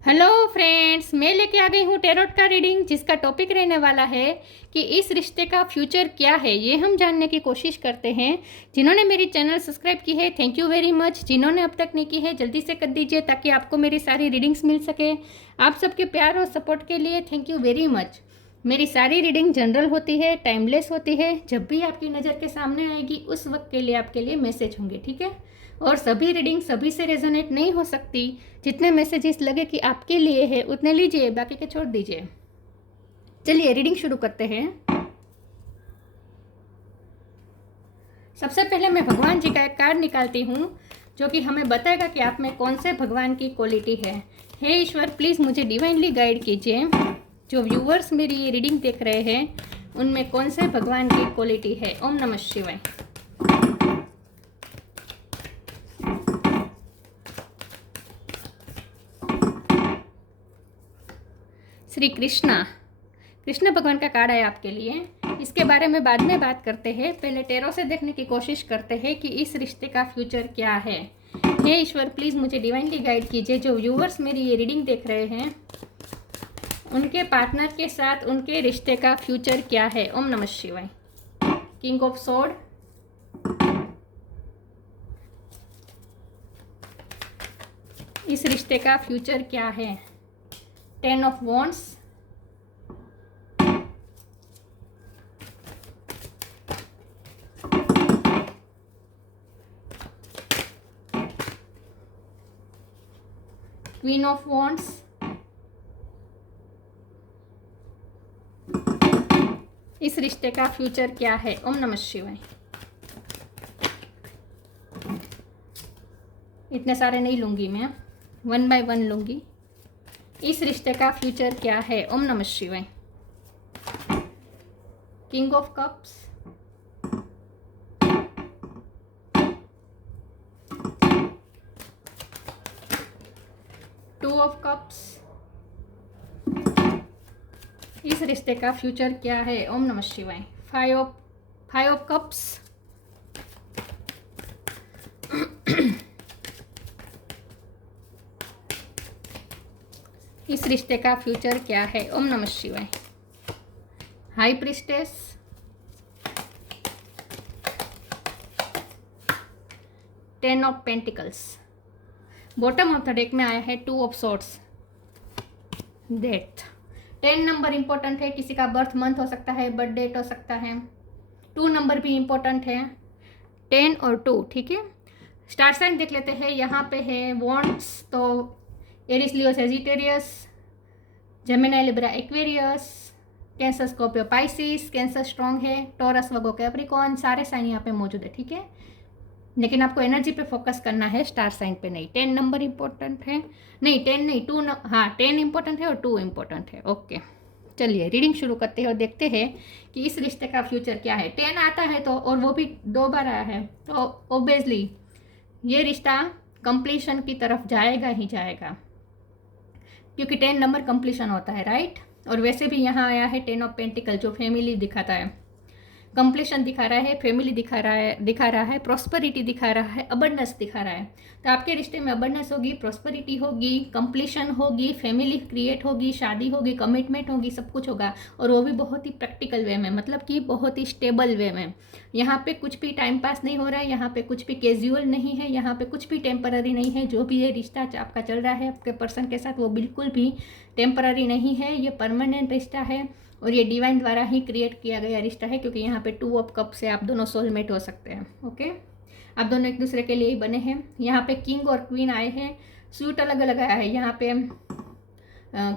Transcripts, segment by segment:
Hello friends, मैं लेके आ गई हूँ टेरोट का रीडिंग, जिसका टॉपिक रहने वाला है कि इस रिश्ते का फ्यूचर क्या है। ये हम जानने की कोशिश करते हैं। जिन्होंने मेरी चैनल सब्सक्राइब की है, थैंक यू वेरी मच। जिन्होंने अब तक नहीं की है, जल्दी से कर दीजिए ताकि आपको मेरी सारी रीडिंग्स मिल सके। आप सबके प्यार और सपोर्ट के लिए थैंक यू वेरी मच। मेरी सारी रीडिंग जनरल होती है, टाइमलेस होती है। जब भी आपकी नज़र के सामने आएगी उस वक्त के लिए आपके लिए मैसेज होंगे, ठीक है। और सभी रीडिंग सभी से रेजोनेट नहीं हो सकती। जितने मैसेजेस लगे कि आपके लिए है उतने लीजिए, बाकी के छोड़ दीजिए। चलिए रीडिंग शुरू करते हैं। सबसे पहले मैं भगवान जी का एक कार्ड निकालती हूँ जो कि हमें बताएगा कि आप में कौन से भगवान की क्वालिटी है। हे ईश्वर, प्लीज़ मुझे डिवाइनली गाइड कीजिए। जो व्यूवर्स मेरी ये रीडिंग देख रहे हैं उनमें कौन से भगवान की क्वालिटी है। ओम नमः शिवाय। श्री कृष्णा, कृष्ण भगवान का कार्ड है आपके लिए। इसके बारे में बाद में बात करते हैं। पहले टेरो से देखने की कोशिश करते हैं कि इस रिश्ते का फ्यूचर क्या है। हे ईश्वर, प्लीज़ मुझे डिवाइनली गाइड कीजिए। जो व्यूवर्स मेरी ये रीडिंग देख रहे हैं उनके पार्टनर के साथ उनके रिश्ते का फ्यूचर क्या है। ओम नमः शिवाय। किंग ऑफ सोर्ड, इस रिश्ते का फ्यूचर क्या है। Ten of wands, queen of wands, इस रिश्ते का फ्यूचर क्या है। ओम नमः शिवाय। इतने सारे नहीं लूंगी मैं, 1 बाय 1 लूंगी। इस रिश्ते का फ्यूचर क्या है। ओम नमः शिवाय। King of cups, two of cups, इस रिश्ते का फ्यूचर क्या है। ओम नमः शिवाय। फाइव ऑफ कप्स, इस रिश्ते का फ्यूचर क्या है। ओम नमः शिवाय। High priestess, ten of pentacles. Bottom of the deck में आया है 2 of swords. Death, 10 number important है। किसी का बर्थ मंथ हो सकता है, बर्थ डेट हो सकता है। 2 नंबर भी इंपॉर्टेंट है, 10 और 2, ठीक है। स्टार साइन देख लेते हैं। यहाँ पे है वॉन्ड्स, तो Aries, Leo, Sagittarius, Gemini, Libra, Aquarius, Cancer, Scorpio, Pisces. Cancer strong है। टॉरस, वर्गो, कैप्रिकॉर्न, सारे साइन यहाँ पे मौजूद है, ठीक है। लेकिन आपको एनर्जी पे फोकस करना है, स्टार साइन पे नहीं। 10 नंबर इंपॉर्टेंट है, नहीं 10 नहीं 2 हाँ 10 इंपॉर्टेंट है और 2 इंपॉर्टेंट है। ओके, चलिए रीडिंग शुरू करते हैं और देखते हैं कि इस रिश्ते का फ्यूचर क्या है। 10 आता है तो, और वो भी 2 बार आया है, तो ऑब्वियसली ये रिश्ता कंप्लीशन की तरफ जाएगा ही जाएगा, क्योंकि 10 नंबर कंप्लीशन होता है, राइट। और वैसे भी यहाँ आया है 10 ऑफ पेंटिकल, जो फैमिली दिखाता है, कंप्लीशन दिखा रहा है, फैमिली दिखा रहा है, प्रॉस्पेरिटी दिखा रहा है, अबंडेंस दिखा रहा है। तो आपके रिश्ते में अबंडेंस होगी, प्रॉस्पेरिटी होगी, कंप्लीशन होगी, फैमिली क्रिएट होगी, शादी होगी, कमिटमेंट होगी, सब कुछ होगा। और वो भी बहुत ही प्रैक्टिकल वे में, मतलब कि बहुत ही स्टेबल वे में। यहाँ पे कुछ भी टाइम पास नहीं हो रहा है, यहाँ पे कुछ भी कैजुअल नहीं है, यहाँ पे कुछ भी टेम्पररी नहीं है। जो भी ये रिश्ता आपका चल रहा है आपके पर्सन के साथ, वो बिल्कुल भी टेम्पररी नहीं है, ये परमानेंट रिश्ता है। और ये डिवाइन द्वारा ही क्रिएट किया गया रिश्ता है, क्योंकि यहाँ पे 2 ऑफ कप से आप दोनों सोलमेट हो सकते हैं। ओके, आप दोनों एक दूसरे के लिए ही बने हैं। यहाँ पे किंग और क्वीन आए हैं, सूट अलग अलग आया है। यहाँ पे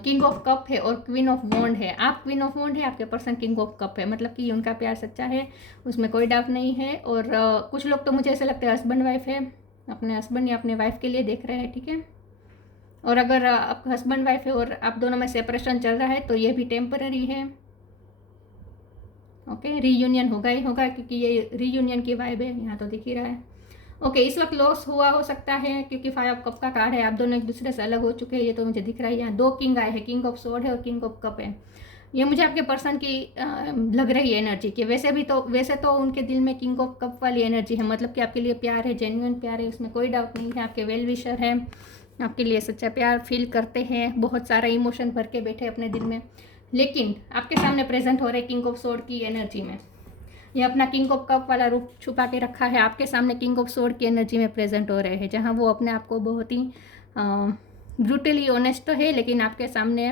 किंग ऑफ कप है और क्वीन ऑफ वॉन्ड है। आप क्वीन ऑफ वॉन्ड है, आपके पर्सन किंग ऑफ कप है, मतलब कि उनका प्यार सच्चा है, उसमें कोई डाउट नहीं है। और कुछ लोग तो मुझे ऐसा लगता है हस्बैंड वाइफ है, अपने हस्बैंड या अपने वाइफ के लिए देख रहे हैं, ठीक है। और अगर आप हस्बैंड वाइफ है और आप दोनों में सेपरेशन चल रहा है तो ये भी टेम्पररी है। ओके, रीयूनियन होगा ही होगा, क्योंकि ये रीयूनियन की वाइब है, यहाँ तो दिख ही रहा है। ओके, इस वक्त लॉस हुआ हो सकता है, क्योंकि 5 ऑफ कप का कार्ड है। आप दोनों एक दूसरे से अलग हो चुके हैं, ये तो मुझे दिख रहा है। यहाँ 2 किंग आए हैं, किंग ऑफ सोर्ड है और किंग ऑफ कप है। ये मुझे आपके पर्सन की लग रही है एनर्जी कि वैसे तो उनके दिल में किंग ऑफ कप वाली एनर्जी है, मतलब कि आपके लिए प्यार है, जेन्युइन प्यार है, उसमें कोई डाउट नहीं है। आपके वेल विशर है, आपके लिए सच्चा प्यार फील करते हैं, बहुत सारा इमोशन भर के बैठे अपने दिल में, लेकिन आपके सामने प्रेजेंट हो रहे किंग ऑफ सोर्ड की एनर्जी में। ये अपना किंग ऑफ कप वाला रूप छुपा के रखा है, आपके सामने किंग ऑफ सोर्ड की एनर्जी में प्रेजेंट हो रहे हैं, जहाँ वो अपने आप को बहुत ही ब्रूटली ऑनेस्ट तो है, लेकिन आपके सामने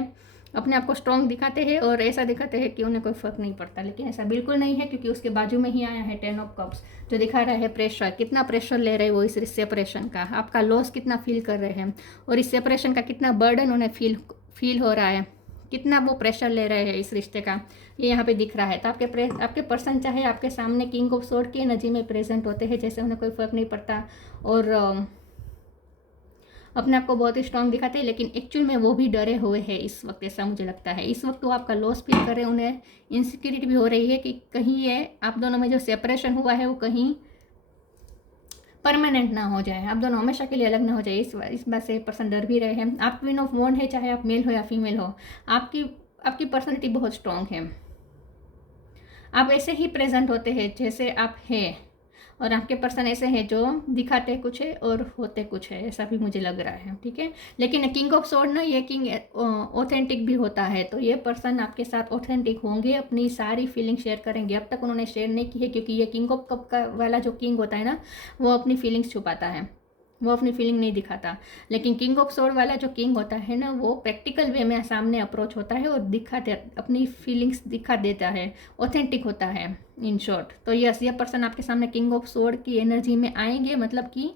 अपने आप को स्ट्रॉन्ग दिखाते हैं और ऐसा दिखाते हैं कि उन्हें कोई फ़र्क नहीं पड़ता, लेकिन ऐसा बिल्कुल नहीं है, क्योंकि उसके बाजू में ही आया है 10 ऑफ कप्स, जो दिखा रहा है प्रेशर, कितना प्रेशर ले रहे हैं वो इस सेपरेशन का, आपका लॉस कितना फील कर रहे हैं और इस सेपरेशन का कितना बर्डन उन्हें फील हो रहा है, कितना वो प्रेशर ले रहे हैं इस रिश्ते का, ये यहाँ पे दिख रहा है। तो आपके पर्सन चाहे आपके सामने किंग ऑफ सोर्ड की एनर्जी में प्रेजेंट होते हैं, जैसे उन्हें कोई फ़र्क नहीं पड़ता और अपने आप को बहुत ही स्ट्रांग दिखाते हैं, लेकिन एक्चुअल में वो भी डरे हुए हैं इस वक्त, ऐसा मुझे लगता है। इस वक्त वो आपका लॉस फील कर रहे हैं, उन्हें इनसिक्योरिटी भी हो रही है कि कहीं ये आप दोनों में जो सेपरेशन हुआ है वो कहीं परमानेंट ना हो जाए, आप दोनों हमेशा के लिए अलग ना हो जाए, इस बात से पर्सन डर भी रहे हैं। आप क्वीन ऑफ वॉन्ड है, चाहे आप मेल हो या फीमेल हो, आपकी पर्सनैलिटी बहुत स्ट्रांग है, आप ऐसे ही प्रेजेंट होते हैं जैसे आप हैं, और आपके पर्सन ऐसे हैं जो दिखाते कुछ है और होते कुछ है, ऐसा भी मुझे लग रहा है, ठीक है। लेकिन किंग ऑफ सोर्ड ना, ये किंग ऑथेंटिक भी होता है, तो ये पर्सन आपके साथ ऑथेंटिक होंगे, अपनी सारी फीलिंग शेयर करेंगे। अब तक उन्होंने शेयर नहीं की है, क्योंकि ये किंग ऑफ कप का वाला जो किंग होता है ना, वो अपनी फीलिंग्स छुपाता है, वो अपनी फीलिंग नहीं दिखाता। लेकिन किंग ऑफ सोर्ड वाला जो किंग होता है ना, वो प्रैक्टिकल वे में सामने अप्रोच होता है और अपनी फीलिंग्स दिखा देता है, ऑथेंटिक होता है इन शॉर्ट। तो यस, ये पर्सन आपके सामने किंग ऑफ सोर्ड की एनर्जी में आएंगे, मतलब कि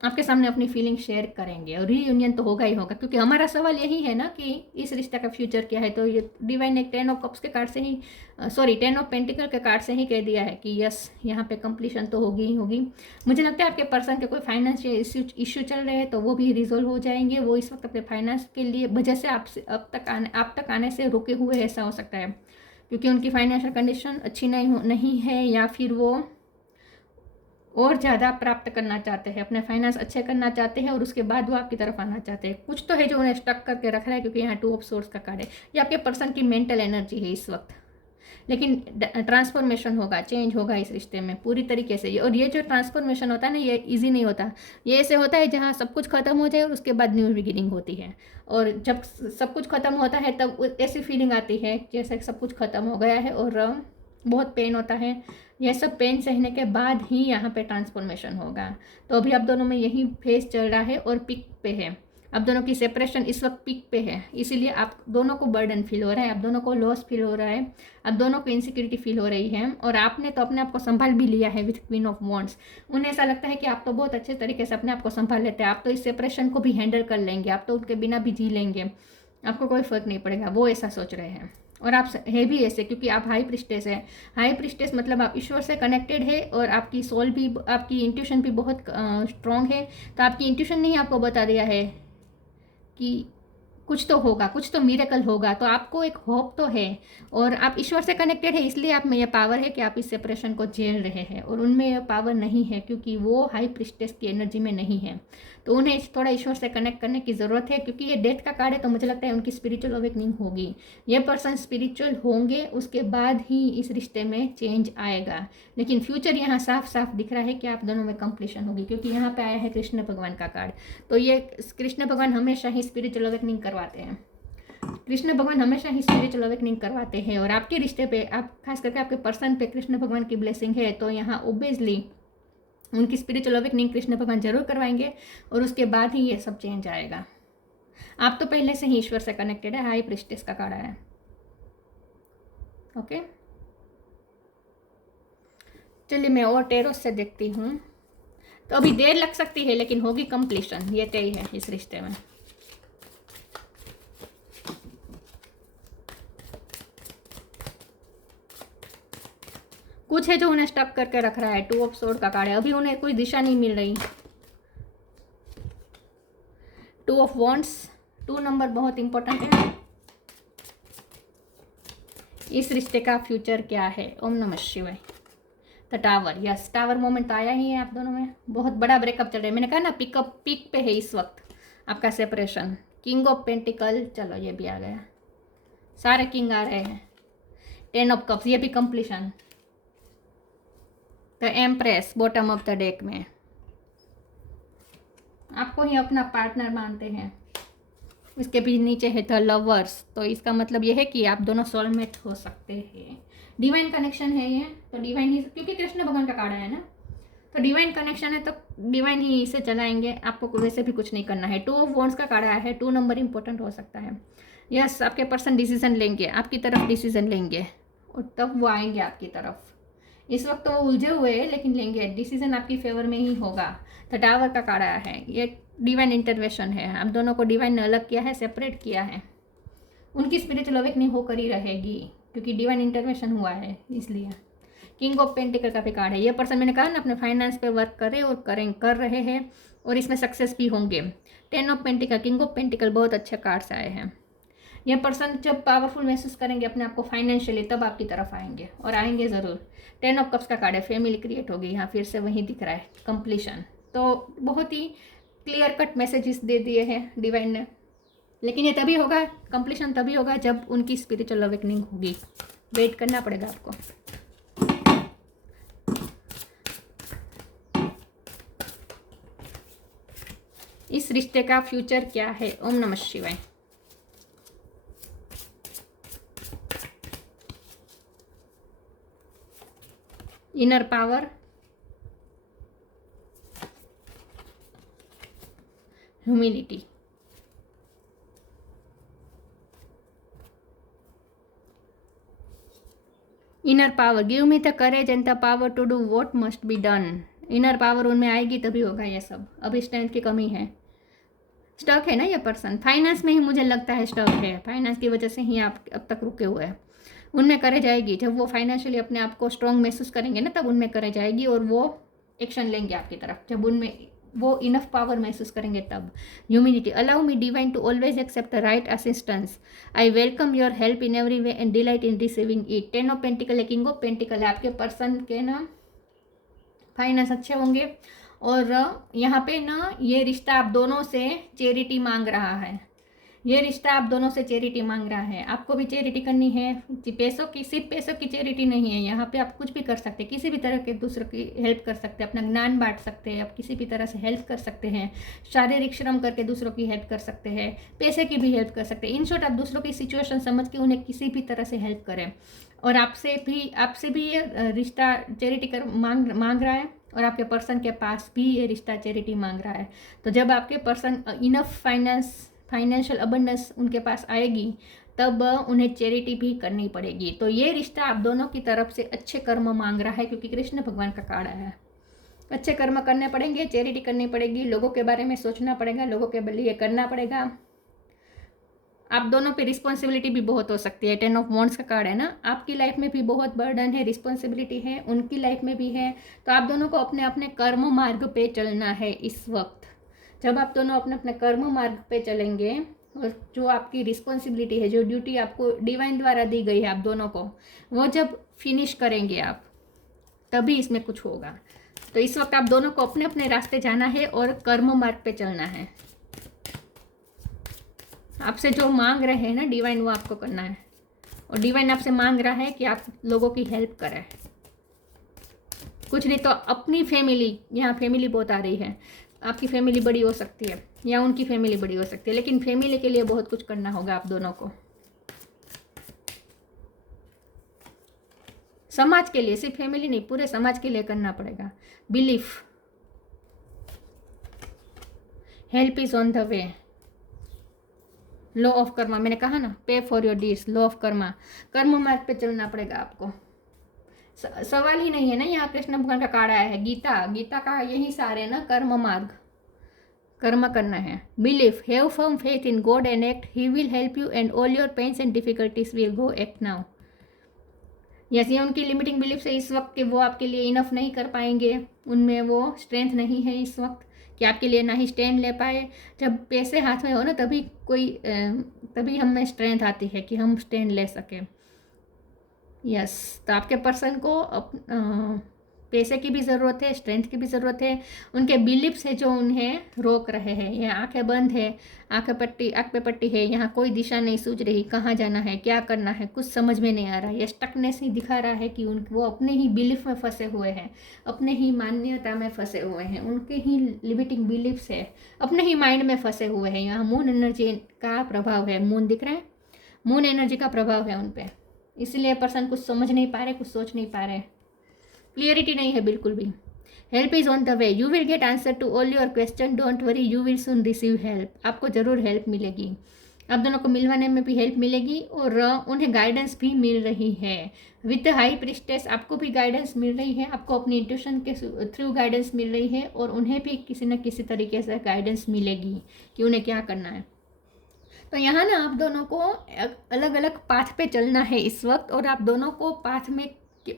आपके सामने अपनी फीलिंग शेयर करेंगे और रीयूनियन तो होगा ही होगा, क्योंकि हमारा सवाल यही है ना कि इस रिश्ते का फ्यूचर क्या है। तो ये डिवाइन ने 10 ऑफ कप्स के कार्ड से ही 10 ऑफ पेंटिकल के कार्ड से ही कह दिया है कि यस, यहाँ पे कंप्लीशन तो होगी ही होगी। मुझे लगता है आपके पर्सन के कोई फाइनेंशियल इश्यू चल रहे हैं, तो वो भी रिजोल्व हो जाएंगे। वो इस वक्त अपने फाइनेंस के लिए वजह से आप तक आने से रुके हुए, ऐसा हो सकता है, क्योंकि उनकी फाइनेंशियल कंडीशन अच्छी नहीं है, या फिर वो और ज़्यादा प्राप्त करना चाहते हैं, अपने फाइनेंस अच्छे करना चाहते हैं और उसके बाद वो आपकी तरफ आना चाहते हैं। कुछ तो है जो उन्हें स्टक करके रख रहा है, क्योंकि यहाँ 2 ऑफ सोर्ड्स का कार्ड है। ये आपके पर्सन की मेंटल एनर्जी है इस वक्त, लेकिन ट्रांसफॉर्मेशन होगा, चेंज होगा इस रिश्ते में पूरी तरीके से। और ये जो ट्रांसफॉर्मेशन होता है ना, ये इजी नहीं होता, ये ऐसे होता है जहाँ सब कुछ खत्म हो जाए और उसके बाद न्यू बिगिनिंग होती है। और जब सब कुछ खत्म होता है तब ऐसी फीलिंग आती है जैसे सब कुछ खत्म हो गया है और बहुत पेन होता है। यह सब पेन सहने के बाद ही यहाँ पे ट्रांसफॉर्मेशन होगा। तो अभी आप दोनों में यही फेज चल रहा है और पिक पे है, आप दोनों की सेपरेशन इस वक्त पिक पे है, इसीलिए आप दोनों को बर्डन फील हो रहा है, आप दोनों को लॉस फील हो रहा है, आप दोनों को इनसिक्योरिटी फील हो रही है। और आपने तो अपने आप को संभाल भी लिया है विथ क्वीन ऑफ वॉन्ड्स। उन्हें ऐसा लगता है कि आप तो बहुत अच्छे तरीके से अपने आप को संभाल लेते हैं, आप तो इस सेपरेशन को भी हैंडल कर लेंगे, आप तो उनके बिना भी जी लेंगे, आपको कोई फर्क नहीं पड़ेगा, वो ऐसा सोच रहे हैं। और आप है भी ऐसे, क्योंकि आप हाई प्रिस्टेस है। हाई प्रिस्टेस मतलब आप ईश्वर से कनेक्टेड है और आपकी सोल भी, आपकी इंट्यूशन भी बहुत स्ट्रॉन्ग है। तो आपकी इंट्यूशन ने ही आपको बता दिया है कि कुछ तो होगा, कुछ तो मिरेकल होगा, तो आपको एक होप तो है और आप ईश्वर से कनेक्टेड है, इसलिए आप में ये पावर है कि आप इस सेपरेशन को झेल रहे हैं। और उनमें ये पावर नहीं है, क्योंकि वो हाई प्रिस्टेस की एनर्जी में नहीं है, तो उन्हें थोड़ा ईश्वर से कनेक्ट करने की ज़रूरत है। क्योंकि ये डेथ का कार्ड है, तो मुझे लगता है उनकी स्पिरिचुअल अवेकनिंग होगी, ये पर्सन स्पिरिचुअल होंगे, उसके बाद ही इस रिश्ते में चेंज आएगा। लेकिन फ्यूचर यहाँ साफ साफ दिख रहा है कि आप दोनों में कंप्लीशन होगी, क्योंकि यहाँ पे आया है कृष्ण भगवान का कार्ड। तो ये कृष्ण भगवान हमेशा ही स्पिरिचुअल अवेकनिंग करवाते हैं, कृष्ण भगवान हमेशा ही स्पिरिचुअल अवेकनिंग करवाते हैं। और आपके रिश्ते पे, आप खास करके आपके पर्सन पे कृष्ण भगवान की ब्लेसिंग है, तो यहाँ ऑब्वियसली उनकी स्पिरिचुअल अवेकनिंग कृष्ण भगवान जरूर करवाएंगे और उसके बाद ही ये सब चेंज आएगा। आप तो पहले से ही ईश्वर से कनेक्टेड है, हाई प्रिस्टेस का कार्ड है। ओके, चलिए मैं और टेरोस से देखती हूँ। तो अभी देर लग सकती है, लेकिन होगी कंप्लीशन, ये तय है इस रिश्ते में। कुछ है जो उन्हें स्टक करके रख रहा है, 2 ऑफ सोर्ड का कार्ड है, अभी उन्हें कोई दिशा नहीं मिल रही। 2 ऑफ वॉन्ड्स, 2 नंबर बहुत इंपॉर्टेंट है। इस रिश्ते का फ्यूचर क्या है? ओम नमः शिवाय। The tower, yes, tower moment तो आया ही है आप दोनों में, बहुत बड़ा ब्रेकअप चल रहा है। मैंने कहा ना पीक पे है इस वक्त आपका सेपरेशन। किंग ऑफ पेंटिकल, चलो ये भी आ गया, सारे किंग आ रहे हैं। 10 ऑफ कप्स, ये भी completion. The empress bottom of the deck में, आपको ही अपना पार्टनर मानते हैं। इसके भी नीचे है द लवर्स, तो इसका मतलब ये है कि आप दोनों सोलमेट हो सकते हैं। डिवाइन कनेक्शन है ये, तो डिवाइन ही, क्योंकि कृष्ण भगवान का कार्ड है ना, तो डिवाइन कनेक्शन है तो डिवाइन ही इसे चलाएंगे, आपको वैसे भी कुछ नहीं करना है। 2 ऑफ वॉन्ड्स का कार्ड आया है, 2 नंबर इंपॉर्टेंट हो सकता है। यस, आपके पर्सन डिसीजन लेंगे, आपकी तरफ डिसीजन लेंगे और तब वो आएंगे आपकी तरफ। इस वक्त तो वो उलझे हुए हैं लेकिन लेंगे, डिसीजन आपकी फेवर में ही होगा। द टावर का कार्ड आया है, ये डिवाइन इंटरवेंशन है, आप दोनों को डिवाइन ने अलग किया है, सेपरेट किया है। उनकी स्पिरिचुअल अवेकनिंग होकर ही रहेगी क्योंकि डिवाइन इंटरवेंशन हुआ है इसलिए। किंग ऑफ पेंटिकल का भी कार्ड है, ये पर्सन मैंने कहा ना अपने फाइनेंस पे वर्क करे और कर रहे हैं और इसमें सक्सेस भी होंगे। 10 of pentacle, king of pentacle, बहुत अच्छे कार्ड्स आए हैं। यह पर्सन जब पावरफुल महसूस करेंगे अपने आप को फाइनेंशियली तब आपकी तरफ आएंगे और आएंगे ज़रूर। 10 ऑफ कप्स का कार्ड है, फैमिली क्रिएट होगी, यहाँ फिर से वही दिख रहा है, कंप्लीशन। तो बहुत ही क्लियर कट मैसेजेस दे दिए हैं डिवाइन ने, लेकिन ये तभी होगा, कंप्लीशन तभी होगा जब उनकी स्पिरिचुअल अवेकनिंग होगी। वेट करना पड़ेगा आपको। इस रिश्ते का फ्यूचर क्या है? ओम नमः शिवाय। Inner power, humility, inner power, give me the courage and the power to do what must be done. Inner power उनमें आएगी तभी होगा ये सब, अभी स्ट्रेंथ की कमी है। स्टक है ना ये पर्सन, फाइनेंस में ही मुझे लगता है स्टक है, फाइनेंस की वजह से ही आप अब तक रुके हुए हैं। उनमें करेज आएगी जब वो फाइनेंशियली अपने आप को स्ट्रॉन्ग महसूस करेंगे ना, तब उनमें करेज आएगी और वो एक्शन लेंगे आपकी तरफ, जब उनमें वो इनफ पावर महसूस करेंगे तब। Humility, allow me divine to always accept the right assistance, I welcome your help in every way and delight in receiving it. 10 of pentacle है, किंग ऑफ पेंटिकल है, आपके पर्सन के ना फाइनेंस अच्छे होंगे और यहाँ पे ना ये रिश्ता आप दोनों से चैरिटी मांग रहा है, ये रिश्ता आप दोनों से चैरिटी मांग रहा है। आपको भी चैरिटी करनी है, पैसों की, सिर्फ पैसों की चैरिटी नहीं है, यहाँ पे आप कुछ भी कर सकते हैं, किसी भी तरह के दूसरों की हेल्प कर सकते हैं, अपना ज्ञान बांट सकते हैं, आप किसी भी तरह से हेल्प कर सकते हैं, शारीरिक श्रम करके दूसरों की हेल्प कर सकते हैं, पैसे की भी हेल्प कर सकते हैं। इन शॉर्ट आप दूसरों की सिचुएशन समझ के उन्हें किसी भी तरह से हेल्प करें। और आपसे भी ये रिश्ता चैरिटी कर मांग रहा है और आपके पर्सन के पास भी ये रिश्ता चैरिटी मांग रहा है। तो जब आपके पर्सन इनफ फाइनेंशियल अबंडेंस उनके पास आएगी तब उन्हें चैरिटी भी करनी पड़ेगी। तो ये रिश्ता आप दोनों की तरफ से अच्छे कर्म मांग रहा है क्योंकि कृष्ण भगवान का कार्ड आया है। अच्छे कर्म करने पड़ेंगे, चैरिटी करनी पड़ेगी, लोगों के बारे में सोचना पड़ेगा, लोगों के लिए करना पड़ेगा। आप दोनों पे रिस्पॉन्सिबिलिटी भी बहुत हो सकती है। 10 ऑफ वॉन्ड्स का कार्ड है ना, आपकी लाइफ में भी बहुत बर्डन है, रिस्पॉन्सिबिलिटी है, उनकी लाइफ में भी है। तो आप दोनों को अपने अपने कर्म मार्ग पे चलना है इस वक्त। जब आप दोनों अपने अपने कर्म मार्ग पे चलेंगे और जो आपकी रिस्पॉन्सिबिलिटी है, जो ड्यूटी आपको डिवाइन द्वारा दी गई है आप दोनों को, वो जब फिनिश करेंगे आप, तभी इसमें कुछ होगा। तो इस वक्त आप दोनों को अपने अपने रास्ते जाना है और कर्म मार्ग पे चलना है। आपसे जो मांग रहे हैं ना डिवाइन, वो आपको करना है। और डिवाइन आपसे मांग रहा है कि आप लोगों की हेल्प करें, कुछ नहीं तो अपनी फैमिली, यहाँ फैमिली बहुत आ रही है, आपकी फैमिली बड़ी हो सकती है या उनकी फैमिली बड़ी हो सकती है, लेकिन फैमिली के लिए बहुत कुछ करना होगा आप दोनों को। समाज के लिए, सिर्फ फैमिली नहीं, पूरे समाज के लिए करना पड़ेगा। Belief, help is on the way, law of Karma, मैंने कहा ना, पे for your deeds, law of Karma, कर्म मार्ग पे चलना पड़ेगा आपको। सवाल ही नहीं है ना, यहाँ कृष्ण भगवान का कार्ड आया है, गीता का यही सार है ना, कर्म मार्ग, कर्म करना है। Belief, have firm faith in God and act, he will help you and all your pains and difficulties will go, act now. Yes, ये उनकी लिमिटिंग बिलीफ से इस वक्त के वो आपके लिए इनफ नहीं कर पाएंगे, उनमें वो स्ट्रेंथ नहीं है इस वक्त कि आपके लिए ना ही स्टैंड ले पाए। जब पैसे हाथ में हो ना तभी हमें स्ट्रेंथ आती है कि हम स्टैंड ले सकें। यस, तो आपके पर्सन को पैसे की भी ज़रूरत है, स्ट्रेंथ की भी ज़रूरत है। उनके बिलीफ्स है जो उन्हें रोक रहे हैं। ये आंखें बंद है, आंख पे पट्टी है, यहाँ कोई दिशा नहीं सूझ रही, कहाँ जाना है, क्या करना है, कुछ समझ में नहीं आ रहा। ये स्टकनेस ही दिखा रहा है कि वो अपने ही बिलीफ में फंसे हुए हैं, अपने ही मान्यता में फंसे हुए हैं, उनके ही लिमिटिंग बिलीफ्स है, अपने ही माइंड में फंसे हुए हैं। यहाँ मून एनर्जी का प्रभाव है, मून दिख रहा है, मून एनर्जी का प्रभाव है उन पर, इसलिए पर्सन कुछ समझ नहीं पा रहे, कुछ सोच नहीं पा रहे, क्लियरिटी नहीं है बिल्कुल भी। Help is on the way, you will get answer to all your question, don't worry, you will soon receive help. आपको ज़रूर हेल्प मिलेगी, आप दोनों को मिलवाने में भी हेल्प मिलेगी और उन्हें गाइडेंस भी मिल रही है। विद हाई प्रिस्टेस आपको भी गाइडेंस मिल रही है, आपको अपनी इंट्यूशन के थ्रू गाइडेंस मिल रही है और उन्हें भी किसी न किसी तरीके से गाइडेंस मिलेगी कि उन्हें क्या करना है। तो यहाँ ना आप दोनों को अलग अलग पाथ पे चलना है इस वक्त, और आप दोनों को पाथ में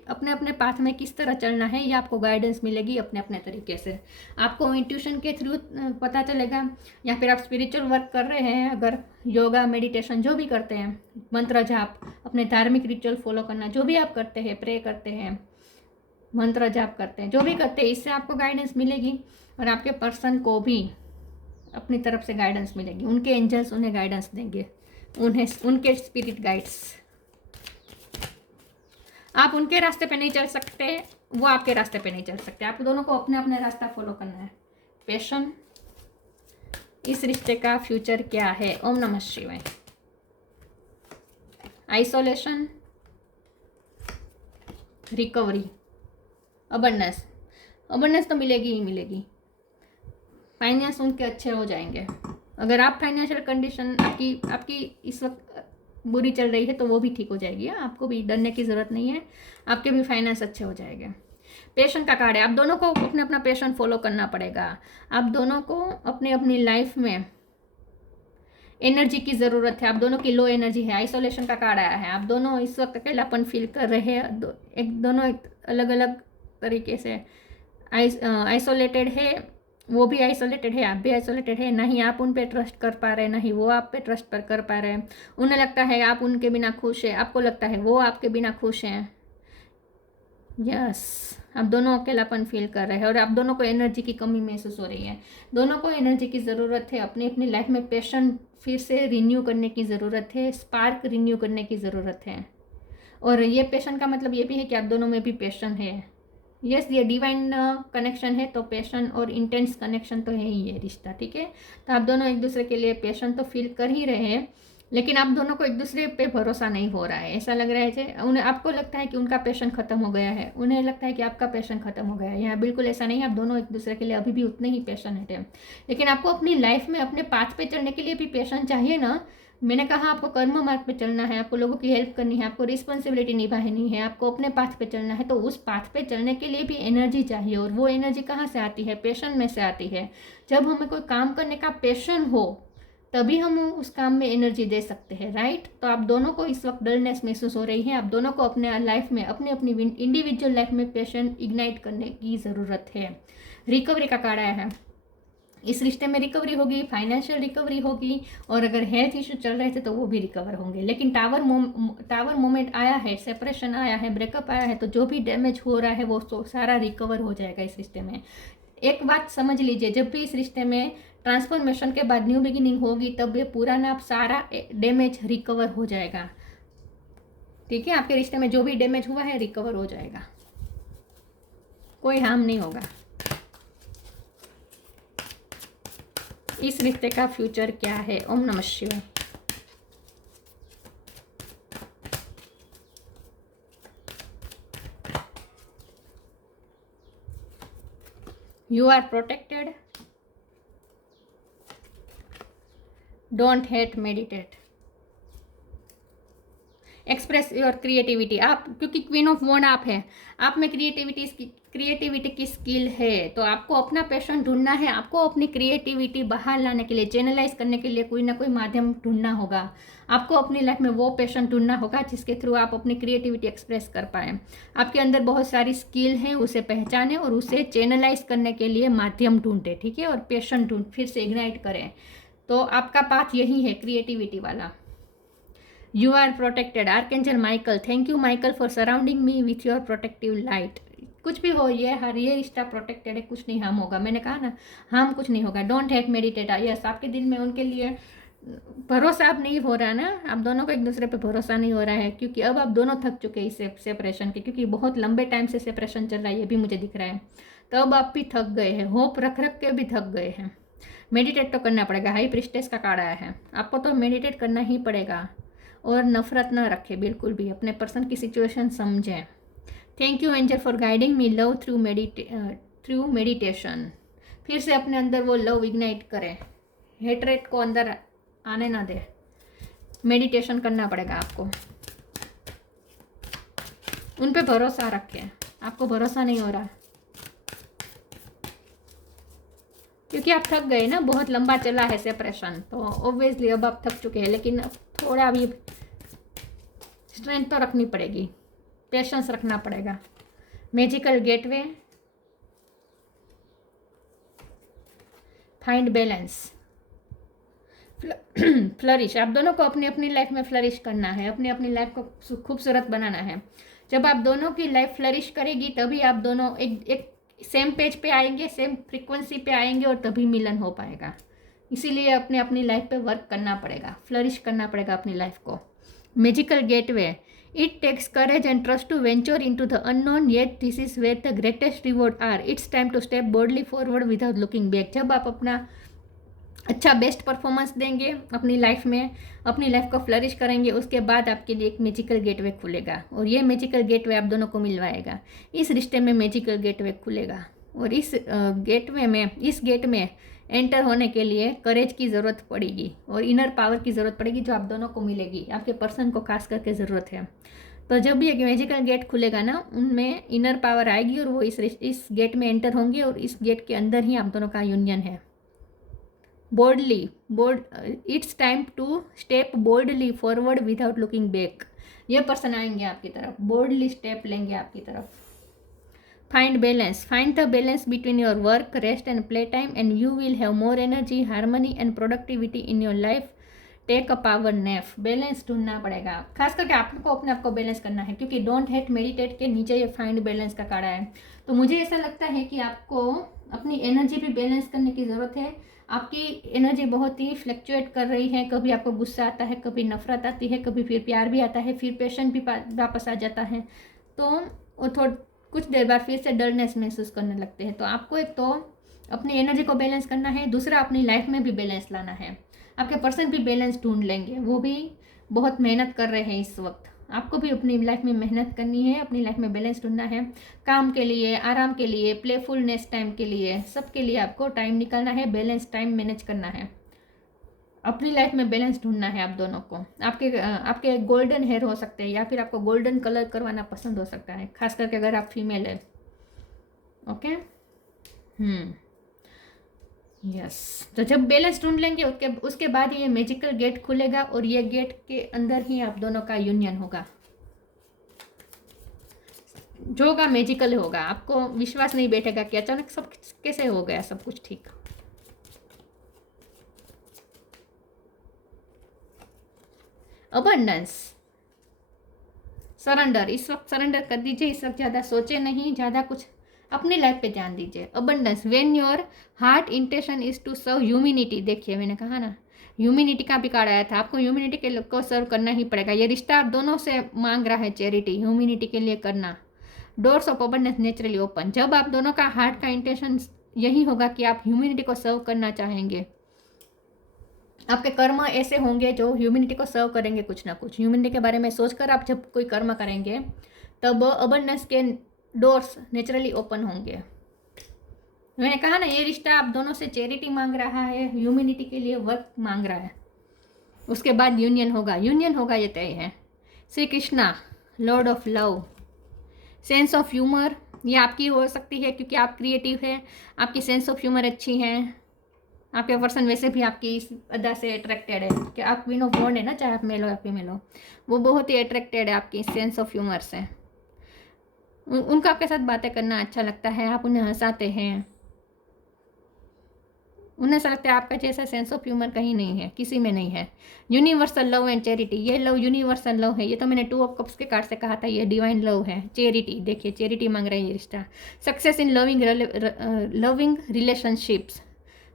अपने अपने पाथ में किस तरह चलना है ये आपको गाइडेंस मिलेगी अपने अपने तरीके से। आपको इंट्यूशन के थ्रू पता चलेगा, या फिर आप स्पिरिचुअल वर्क कर रहे हैं, अगर योगा मेडिटेशन जो भी करते हैं, मंत्र जाप, अपने धार्मिक रिचुअल फॉलो करना, जो भी आप करते हैं, प्रे करते हैं, मंत्र जाप करते हैं, जो भी करते हैं, इससे आपको गाइडेंस मिलेगी और आपके पर्सन को भी अपनी तरफ से गाइडेंस मिलेगी। उनके एंजल्स उन्हें गाइडेंस देंगे, उन्हें उनके स्पिरिट गाइड्स। आप उनके रास्ते पे नहीं चल सकते, वो आपके रास्ते पे नहीं चल सकते, आप दोनों को अपने अपने रास्ता फॉलो करना है। पैशन, इस रिश्ते का फ्यूचर क्या है? ओम नमः शिवाय। आइसोलेशन, रिकवरी, अबंडेंस, अबंडेंस तो मिलेगी ही मिलेगी। फाइनेंस उनके अच्छे हो जाएंगे। अगर आप फाइनेंशियल कंडीशन आपकी इस वक्त बुरी चल रही है तो वो भी ठीक हो जाएगी। आपको भी डरने की ज़रूरत नहीं है, आपके भी फाइनेंस अच्छे हो जाएंगे। पैशन का कार्ड है, आप दोनों को अपना अपना पैशन फॉलो करना पड़ेगा। आप दोनों को अपनी लाइफ में एनर्जी की ज़रूरत है, आप दोनों की लो एनर्जी है। आइसोलेशन का कार्ड आया है, आप दोनों इस वक्त अकेलापन फील कर रहे हैं, दोनों अलग अलग तरीके से आइसोलेटेड है, वो भी आइसोलेटेड है, आप भी आइसोलेटेड है। ना ही आप उन पे ट्रस्ट कर पा रहे, ना ही वो आप पे ट्रस्ट कर पा रहे हैं। उन्हें लगता है आप उनके बिना खुश है, आपको लगता है वो आपके बिना खुश हैं। यस, आप दोनों अकेलापन फील कर रहे हैं और आप दोनों को एनर्जी की कमी महसूस हो रही है। दोनों को एनर्जी की ज़रूरत है, अपनी अपनी लाइफ में पैशन फिर से रिन्यू करने की ज़रूरत है, स्पार्क रिन्यू करने की ज़रूरत है। और ये पैशन का मतलब ये भी है कि आप दोनों में भी पैशन है। यस, ये डिवाइन कनेक्शन है, तो पैशन और इंटेंस कनेक्शन तो है ही ये रिश्ता, ठीक है। तो आप दोनों एक दूसरे के लिए पैशन तो फील कर ही रहे हैं, लेकिन आप दोनों को एक दूसरे पे भरोसा नहीं हो रहा है। ऐसा लग रहा है कि उन्हें, आपको लगता है कि उनका पैशन खत्म हो गया है, उन्हें लगता है कि आपका पैशन खत्म हो गया है। यहाँ बिल्कुल ऐसा नहीं है, आप दोनों एक दूसरे के लिए अभी भी उतने ही पैशनेट है। लेकिन आपको अपनी लाइफ में अपने पाथ पे चलने के लिए भी पैशन चाहिए ना। मैंने कहा आपको कर्म मार्ग पे चलना है, आपको लोगों की हेल्प करनी है, आपको रिस्पॉन्सिबिलिटी निभानी है, आपको अपने पाथ पे चलना है, तो उस पाथ पे चलने के लिए भी एनर्जी चाहिए। और वो एनर्जी कहाँ से आती है? पैशन में से आती है। जब हमें कोई काम करने का पैशन हो तभी हम उस काम में एनर्जी दे सकते हैं, राइट। तो आप दोनों को इस वक्त डलनेस महसूस हो रही है, आप दोनों को अपने लाइफ में अपनी इंडिविजुअल लाइफ में पैशन इग्नाइट करने की ज़रूरत है। रिकवरी का कार्ड आया है, इस रिश्ते में रिकवरी होगी, फाइनेंशियल रिकवरी होगी, और अगर हेल्थ इशू चल रहे थे तो वो भी रिकवर होंगे। लेकिन टावर मोमेंट आया है, सेपरेशन आया है, ब्रेकअप आया है, तो जो भी डैमेज हो रहा है वो सारा रिकवर हो जाएगा इस रिश्ते में। एक बात समझ लीजिए, जब भी इस रिश्ते में ट्रांसफॉर्मेशन के बाद न्यू बिगिनिंग होगी तब ये पूरा ना सारा डैमेज रिकवर हो जाएगा, ठीक है। आपके रिश्ते में जो भी डैमेज हुआ है रिकवर हो जाएगा, कोई हार्म नहीं होगा। इस रिश्ते का फ्यूचर क्या है? ओम नमः शिवाय। You are protected. Don't hate, meditate. Express your creativity. आप, क्योंकि क्वीन ऑफ वॉन्ड आप हैं, आप में क्रिएटिविटी की स्किल है, तो आपको अपना पैशन ढूंढना है। आपको अपनी क्रिएटिविटी बाहर लाने के लिए, चैनलाइज करने के लिए कोई ना कोई माध्यम ढूंढना होगा। आपको अपनी लाइफ में वो पैशन ढूंढना होगा जिसके थ्रू आप अपनी क्रिएटिविटी एक्सप्रेस कर पाएँ। आपके अंदर बहुत सारी स्किल है, उसे पहचानें और उसे चैनलाइज करने के लिए माध्यम ढूंढें, ठीक है। और पैशन फिर से इग्नाइट करें। तो आपका पाथ यही है, क्रिएटिविटी वाला। You are protected. Archangel Michael, thank you Michael for surrounding me with your protective light. कुछ भी हो, ये रिश्ता प्रोटेक्टेड है, कुछ नहीं हार्म होगा। मैंने कहा ना, हार्म कुछ नहीं होगा। Don't hate meditate. यस, आपके दिल में उनके लिए भरोसा अब नहीं हो रहा ना, आप दोनों को एक दूसरे पे भरोसा नहीं हो रहा है, क्योंकि अब आप दोनों थक चुके हैं इस सेपरेशन के, क्योंकि बहुत लंबे टाइम से सेपरेशन चल रहा है, ये भी मुझे दिख रहा है। तो अब आप भी थक गए हैं, होप रख रख के भी थक गए हैं। मेडिटेट तो करना पड़ेगा। हाई प्रिस्टेस का कार्ड आया है, आपको तो मेडिटेट करना ही पड़ेगा। और नफरत ना रखें बिल्कुल भी, अपने पर्सन की सिचुएशन समझें। Thank you angel for guiding me love through meditation. फिर से अपने अंदर वो लव इग्नाइट करें, हेटरेट को अंदर आने ना दे। मेडिटेशन करना पड़ेगा आपको, उन पे भरोसा रखें। आपको भरोसा नहीं हो रहा क्योंकि आप थक गए ना, बहुत लंबा चला है सेपरेशन, तो ऑब्वियसली अब आप थक चुके हैं। लेकिन अब थोड़ा अभी स्ट्रेंथ तो रखनी पड़ेगी, पेशेंस रखना पड़ेगा। Magical gateway, find balance, flourish. आप दोनों को अपनी अपनी लाइफ में फ्लरिश करना है, अपनी अपनी लाइफ को खूबसूरत बनाना है। जब आप दोनों की लाइफ फ्लरिश करेगी तभी आप दोनों एक सेम पेज पे आएंगे, सेम फ्रीक्वेंसी पे आएंगे, और तभी मिलन हो पाएगा। इसीलिए अपने अपनी लाइफ पे वर्क करना पड़ेगा, फ्लरिश करना पड़ेगा अपनी लाइफ को। Magical gateway, it takes courage and trust to venture into the unknown, yet this is where the greatest reward are. It's time to step boldly forward without looking back. जब आप अपना अच्छा best performance देंगे अपनी life में, अपनी life को flourish करेंगे, उसके बाद आपके लिए एक मैजिकल गेटवे खुलेगा, और ये मैजिकल गेटवे आप दोनों को मिलवाएगा। इस रिश्ते में मैजिकल गेटवे खुलेगा, और इस गेट में एंटर होने के लिए करेज की ज़रूरत पड़ेगी और इनर पावर की ज़रूरत पड़ेगी, जो आप दोनों को मिलेगी, आपके पर्सन को खास करके ज़रूरत है। तो जब भी एक मैजिकल गेट खुलेगा ना, उनमें इनर पावर आएगी और वो इस गेट में एंटर होंगे, और इस गेट के अंदर ही आप दोनों का यूनियन है। It's time to step boldly forward without looking back. ये पर्सन आएंगे आपकी तरफ, बोल्डली स्टेप लेंगे आपकी तरफ। Find balance, find the balance between your work, rest and play time, and you will have more energy, harmony and productivity in your life. Take a power nap. Balance ढूंढना पड़ेगा, खास करके आपको अपने आप को बैलेंस करना है, क्योंकि डोंट हेट मेडिटेट के नीचे ये फाइंड बैलेंस का कार्ड है। तो मुझे ऐसा लगता है कि आपको अपनी एनर्जी भी बैलेंस करने की ज़रूरत है। आपकी एनर्जी बहुत ही फ्लक्चुएट कर रही है, कभी आपको गुस्सा आता है, कभी नफरत आती है, कभी फिर प्यार भी आता है, फिर पेशन भी वापस आ जाता है, तो वो कुछ देर बाद फिर से डलनेस महसूस करने लगते हैं। तो आपको एक तो अपनी एनर्जी को बैलेंस करना है, दूसरा अपनी लाइफ में भी बैलेंस लाना है। आपके पर्सन भी बैलेंस ढूंढ लेंगे, वो भी बहुत मेहनत कर रहे हैं इस वक्त। आपको भी अपनी लाइफ में मेहनत करनी है, अपनी लाइफ में बैलेंस ढूंढना है। काम के लिए, आराम के लिए, प्लेफुलनेस टाइम के लिए, सबके लिए आपको टाइम निकालना है, बैलेंस टाइम मैनेज करना है। अपनी लाइफ में बैलेंस ढूंढना है आप दोनों को। आपके गोल्डन हेयर हो सकते हैं, या फिर आपको गोल्डन कलर करवाना पसंद हो सकता है, खास करके अगर आप फीमेल है। Okay, yes. तो जब बैलेंस ढूंढ लेंगे उसके बाद ये मैजिकल गेट खुलेगा, और ये गेट के अंदर ही आप दोनों का यूनियन होगा, जो होगा मैजिकल होगा। आपको विश्वास नहीं बैठेगा कि अचानक सब कैसे हो गया सब कुछ ठीक। Abundance, surrender. इस वक्त सरेंडर कर दीजिए, इस वक्त ज़्यादा सोचे नहीं, ज़्यादा कुछ अपनी लाइफ पे ध्यान दीजिए। Abundance, when your heart intention is to serve humanity. देखिए मैंने कहा ना, ह्यूमैनिटी का भी कार्ड आया था, आपको ह्यूमैनिटी के लोग को सर्व करना ही पड़ेगा। ये रिश्ता आप दोनों से मांग रहा है चैरिटी, ह्यूमैनिटी के लिए करना। Doors of abundance naturally open. जब आप दोनों का हार्ट का इंटेंशन यही होगा कि आप ह्यूमैनिटी को सर्व करना चाहेंगे, आपके कर्म ऐसे होंगे जो ह्यूमैनिटी को सर्व करेंगे, कुछ ना कुछ ह्यूमैनिटी के बारे में सोचकर आप जब कोई कर्म करेंगे, तब अबंडेंस के डोर्स नेचुरली ओपन होंगे। मैंने कहा ना, ये रिश्ता आप दोनों से चैरिटी मांग रहा है, ह्यूमैनिटी के लिए वर्क मांग रहा है, उसके बाद यूनियन होगा ये तय है। Shri Krishna, Lord of love. Sense of humour, ये आपकी हो सकती है क्योंकि आप क्रिएटिव हैं, आपकी सेंस ऑफ ह्यूमर अच्छी है। आपके पर्सन वैसे भी आपकी इस अदा से अट्रैक्टेड है कि आप क्वीन ऑफ वॉन्ड है ना, चाहे आप मेल हो या फीमेल हो, वो बहुत ही अट्रैक्टेड है आपकी सेंस ऑफ ह्यूमर से। उनका आपके साथ बातें करना अच्छा लगता है, आप उन्हें हंसाते हैं। उन्हें ऐसा लगता है आपका जैसा सेंस ऑफ ह्यूमर कहीं नहीं है, किसी में नहीं है। यूनिवर्सल लव एंड चैरिटी, ये लव यूनिवर्सल लव है। ये तो मैंने 2 ऑफ कप्स के कार्ड से कहा था, ये डिवाइन लव है। चैरिटी, देखिए चैरिटी मांग रहा है ये रिश्ता। Success in loving relationships,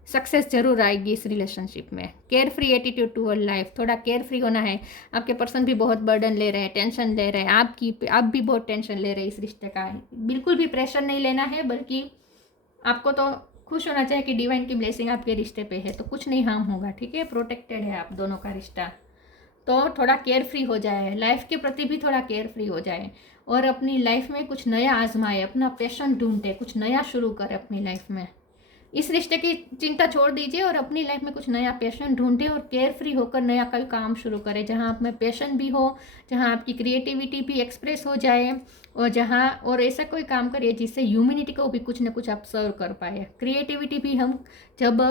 success जरूर आएगी इस रिलेशनशिप में। Care free attitude toward life, थोड़ा केयर फ्री होना है। आपके पर्सन भी बहुत बर्डन ले रहे हैं, टेंशन ले रहे हैं, आप भी बहुत टेंशन ले रहे हैं इस रिश्ते का। बिल्कुल भी प्रेशर नहीं लेना है, बल्कि आपको तो खुश होना चाहिए कि डिवाइन की ब्लेसिंग आपके रिश्ते पे है, तो कुछ नहीं हार्म होगा, ठीक है। प्रोटेक्टेड है आप दोनों का रिश्ता। तो थोड़ा केयर फ्री हो जाए, लाइफ के प्रति भी थोड़ा केयर फ्री हो जाए, और अपनी लाइफ में कुछ नया आजमाए, अपना पैशन ढूंढे, कुछ नया शुरू करे अपनी लाइफ में। इस रिश्ते की चिंता छोड़ दीजिए और अपनी लाइफ में कुछ नया पैशन ढूंढे और केयर फ्री होकर नया कोई काम शुरू करें, जहां आप में पैशन भी हो, जहां आपकी क्रिएटिविटी भी एक्सप्रेस हो जाए, और जहां और ऐसा कोई काम करिए जिससे ह्यूमैनिटी को भी कुछ ना कुछ आप सर्व कर पाए। क्रिएटिविटी भी हम जब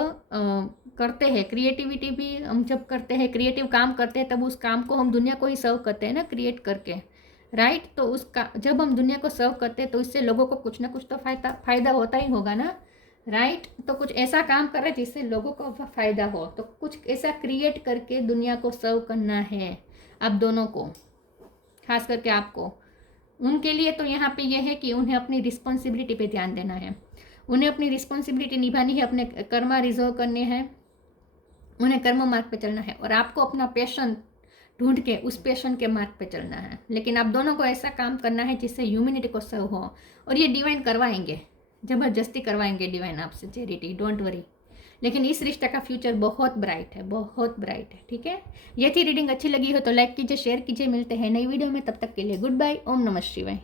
करते हैं, क्रिएटिविटी भी हम जब करते हैं, क्रिएटिव काम करते हैं, तब उस काम को हम दुनिया को ही सर्व करते हैं ना, क्रिएट करके, राइट। तो उसका जब हम दुनिया को सर्व करते हैं तो इससे लोगों को कुछ ना कुछ तो फायदा होता ही होगा ना, राइट। तो कुछ ऐसा काम कर रहे हैं जिससे लोगों को फ़ायदा हो, तो कुछ ऐसा क्रिएट करके दुनिया को सर्व करना है आप दोनों को, खास करके आपको। उनके लिए तो यहाँ पे यह है कि उन्हें अपनी रिस्पॉन्सिबिलिटी पे ध्यान देना है, उन्हें अपनी रिस्पॉन्सिबिलिटी निभानी है, अपने कर्मा रिजर्व करने हैं, उन्हें कर्म मार्ग पे चलना है, और आपको अपना पैशन ढूंढ के उस पैशन के मार्ग पे चलना है। लेकिन आप दोनों को ऐसा काम करना है जिससे ह्यूमैनिटी को सर्व हो, और ये डिवाइन करवाएंगे, ज़बरदस्ती करवाएंगे डिवाइन आपसे, चैरिटी, डोंट वरी। लेकिन इस रिश्ते का फ्यूचर बहुत ब्राइट है, बहुत ब्राइट है, ठीक है। ये थी रीडिंग, अच्छी लगी हो तो लाइक कीजिए, शेयर कीजिए। मिलते हैं नई वीडियो में, तब तक के लिए गुड बाय। ओम नमः शिवाय।